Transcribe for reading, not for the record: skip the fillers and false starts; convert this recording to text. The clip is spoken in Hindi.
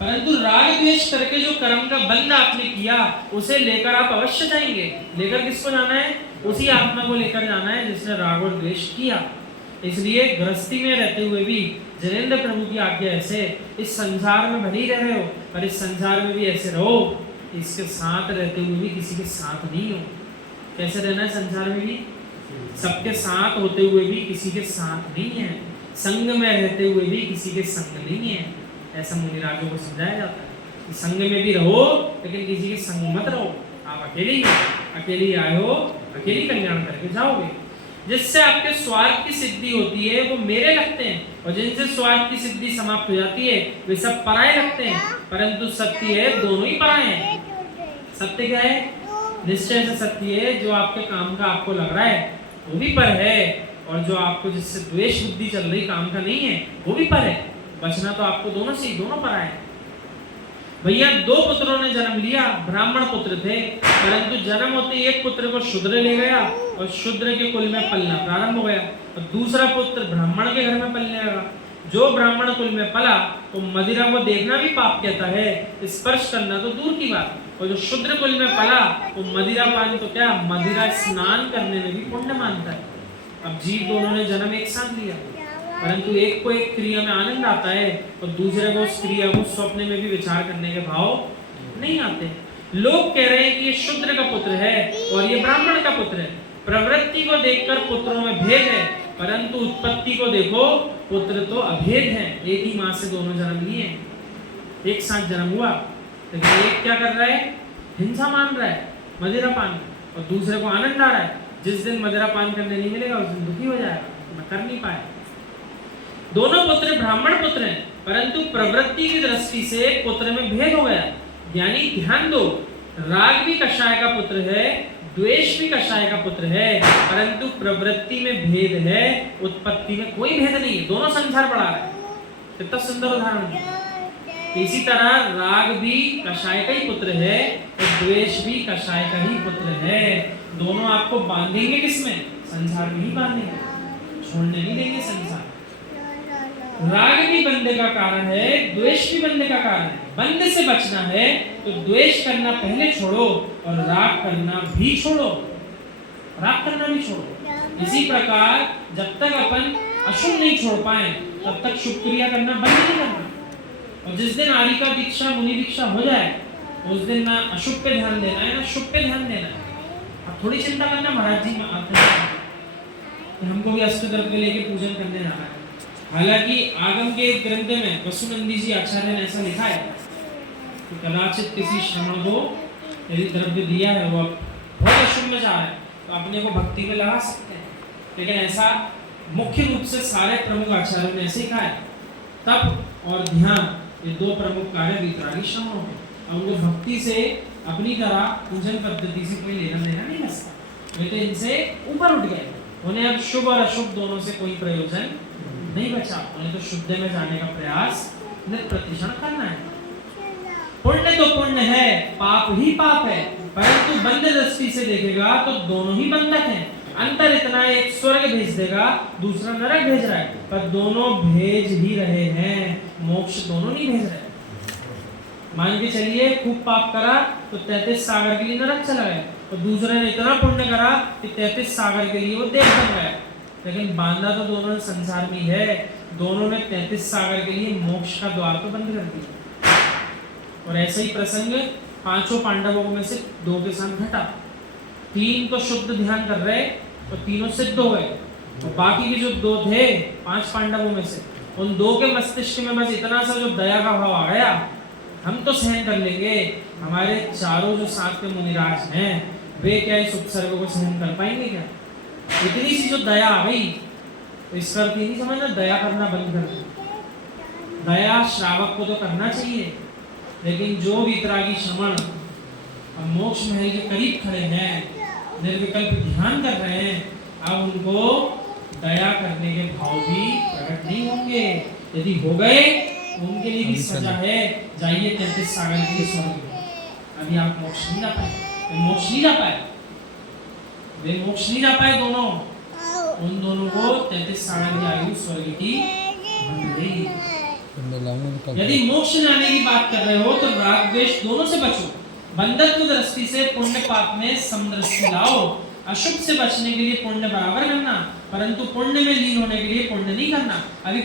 परंतु राग द्वेष करके जो कर्म का बंध आपने किया उसे लेकर आप अवश्य जाएंगे। लेकर किसको जाना है? उसी आत्मा को लेकर जाना है जिसने राग और द्वेष किया। इसलिए गृहस्थी में रहते हुए भी जनेंद्र प्रभु की आज्ञा ऐसे, इस संसार में भले ही रह रहे हो पर इस संसार में भी ऐसे रहो, इसके साथ रहते हुए भी किसी के साथ नहीं हो। कैसे रहना है संसार में भी? सबके साथ होते हुए भी किसी के साथ नहीं है, संग में रहते हुए भी किसी के संग नहीं है। ऐसा मुनिराजों को समझाया जाता है कि संग में भी रहो लेकिन किसी के संग मत रहो। आप अकेले ही आए हो, अकेले कल्याण करके जाओगे। जिससे आपके स्वार्थ की सिद्धि होती है वो मेरे लगते हैं, और जिनसे स्वार्थ की सिद्धि समाप्त हो जाती है वे सब पराये लगते हैं। परंतु सत्य है दोनों ही पराये हैं। सत्य क्या है? निश्चय से सत्य है जो आपके काम का आपको लग रहा है वो भी पर है, और जो आपको जिससे द्वेष बुद्धि चल रही काम का नहीं है वो भी पर है। बचना तो आपको दोनों से ही, दोनों पराये हैं। भैया 2 पुत्रों ने जन्म लिया, ब्राह्मण पुत्र थे, परंतु जन्म होते ही एक पुत्र को शूद्र ले गया और शूद्र के कुल में पलना प्रारंभ हो गया, और दूसरा पुत्र ब्राह्मण के घर में पलने लगा। जो ब्राह्मण कुल में पला तो मदिरा को देखना भी पाप कहता है, स्पर्श करना तो दूर की बात। और जो शूद्र कुल में पला वो मदिरा पान तो क्या, मदिरा स्नान करने में भी पुण्य मानता है। अब जीव दोनों ने जन्म एक साथ लिया, परंतु एक को एक क्रिया में आनंद आता है और दूसरे को उस क्रिया को स्वप्न में भी विचार करने के भाव नहीं आते। लोग कह रहे हैं कि ये शूद्र का पुत्र है और ये ब्राह्मण का पुत्र है। प्रवृत्ति को देखकर पुत्रों में भेद है, परंतु उत्पत्ति को देखो पुत्र तो अभेद है। एक ही माँ से दोनों जन्म लिए, एक साथ जन्म हुआ, लेकिन एक क्या कर रहा है? हिंसा मान रहा है, मदिरा पान, और दूसरे को आनंद आ रहा है। जिस दिन मदिरा पान करने नहीं मिलेगा उस दिन दुखी हो जाएगा, मैं कर नहीं पाया। दोनों पुत्र ब्राह्मण पुत्र हैं, परंतु प्रवृत्ति की दृष्टि से पुत्र में भेद हो गया। यानी ध्यान दो, राग भी कषाय का पुत्र है, द्वेष भी कषाय का पुत्र है, परंतु प्रवृत्ति में भेद है, उत्पत्ति में कोई भेद नहीं है। दोनों संसार बढ़ा रहे हैं। कितना सुंदर उदाहरण है। इसी तरह राग भी कषाय का ही पुत्र है और द्वेष भी कषाय का ही पुत्र है। दोनों आपको बांधेंगे किसमें? संसार में ही बांधेंगे, छोड़ने नहीं देंगे संसार। राग भी बंधे का कारण है, द्वेष भी बंधे का कारण है। बंध से बचना है तो द्वेष करना पहले छोड़ो और राग करना भी छोड़ो, राग करना भी छोड़ो। इसी प्रकार जब तक अपन अशुभ नहीं छोड़ पाए तब तक शुभ क्रिया करना बंद नहीं करना। और जिस दिन आर्य का दीक्षा, मुनि दीक्षा हो जाए उस दिन ना अशुभ पे ध्यान देना है ना शुभ पे ध्यान देना है। अब थोड़ी चिंता करना, महाराज जी आते हैं हमको भी अष्टद्रव्य लेके पूजन करने जाना है। हालांकि आगम के ग्रंथ में वसुनंदी जी आचार्य ने ऐसा लिखा है कि कदाचित किसी श्रमण को यदि द्रव्य दिया है वो बहुत अशुभ में जा रहा है तो अपने को भक्ति में लगा सकते हैं, लेकिन ऐसा मुख्य रूप से सारे प्रमुख आचार्यों ने ऐसे कहा है। तप और ध्यान ये 2 प्रमुख कार्य वितरागी श्रमणों के, और उनको भक्ति से अपनी तरह पूजन पद्धति से कोई लेना देना नहीं बचता। वे तो इनसे ऊपर उठ गए, उन्हें अब शुभ और अशुभ दोनों से कोई प्रयोजन नहीं बचा। उन्हें तो शुद्ध में जाने का प्रयास नित प्रतिक्षण करना है। पुण्य तो पुण्य है, पाप ही पाप है, परंतु बंध दृष्टि से देखेगा तो दोनों ही बंधक हैं। अंतर इतना है, एक स्वर्ग भेज देगा, दूसरा नरक भेज रहा है, पर दोनों भेज ही रहे हैं, मोक्ष दोनों नहीं भेज रहे। मान के चलिए खूब पाप करा तो 33 सागर के लिए नरक चला गया, और दूसरे ने इतना पुण्य करा कि 33 सागर के लिए वो देव बन गया। लेकिन बांधा तो दोनों ने संसार में है, दोनों ने 33 सागर के लिए मोक्ष का द्वार तो बंद कर दिया। और ऐसा ही प्रसंग 5 पांडवों में से 2 के साथ घटा। 3 तो शुद्ध ध्यान कर रहे और तीनों सिद्ध हो गए, और बाकी के जो 2 थे 5 पांडवों में से, उन 2 के मस्तिष्क में बस इतना सा जो दया का भाव आ गया, हम तो सहन कर लेंगे, हमारे चारों जो साथ में मुनिराज हैं वे क्या इस उपसर्ग को सहन कर पाएंगे क्या? इतनी सी जो दया आ गई, तो इसका अर्थ नहीं समझना दया करना बंद कर दो। दया श्रावक को तो करना चाहिए, लेकिन जो वितरागी श्रमण मोक्ष महल के करीब खड़े हैं, निर्विकल्प ध्यान कर रहे हैं, अब उनको दया करने के भाव भी प्रकट नहीं होंगे। यदि हो गए उनके लिए भी सजा है, जाइए 33 सागर के स्वर्ग में। अभी आप मोक्ष नहीं जा पाए, मोक्ष नहीं जा पाए, वे मोक्ष नहीं जा पाए दोनों, उन दोनों को 33 सागर की आयु स्वर्ग की बंध गई। यदि मोक्ष जाने की बात कर रहे हो तो राग द्वेष दोनों से बचो। बंधत्व दृष्टि से पुण्य पाप में समदृष्टि लाओ। अशुभ से बचने के लिए पुण्य बराबर करना, परंतु पुण्य में लीन होने के लिए पुण्य नहीं करना। अभी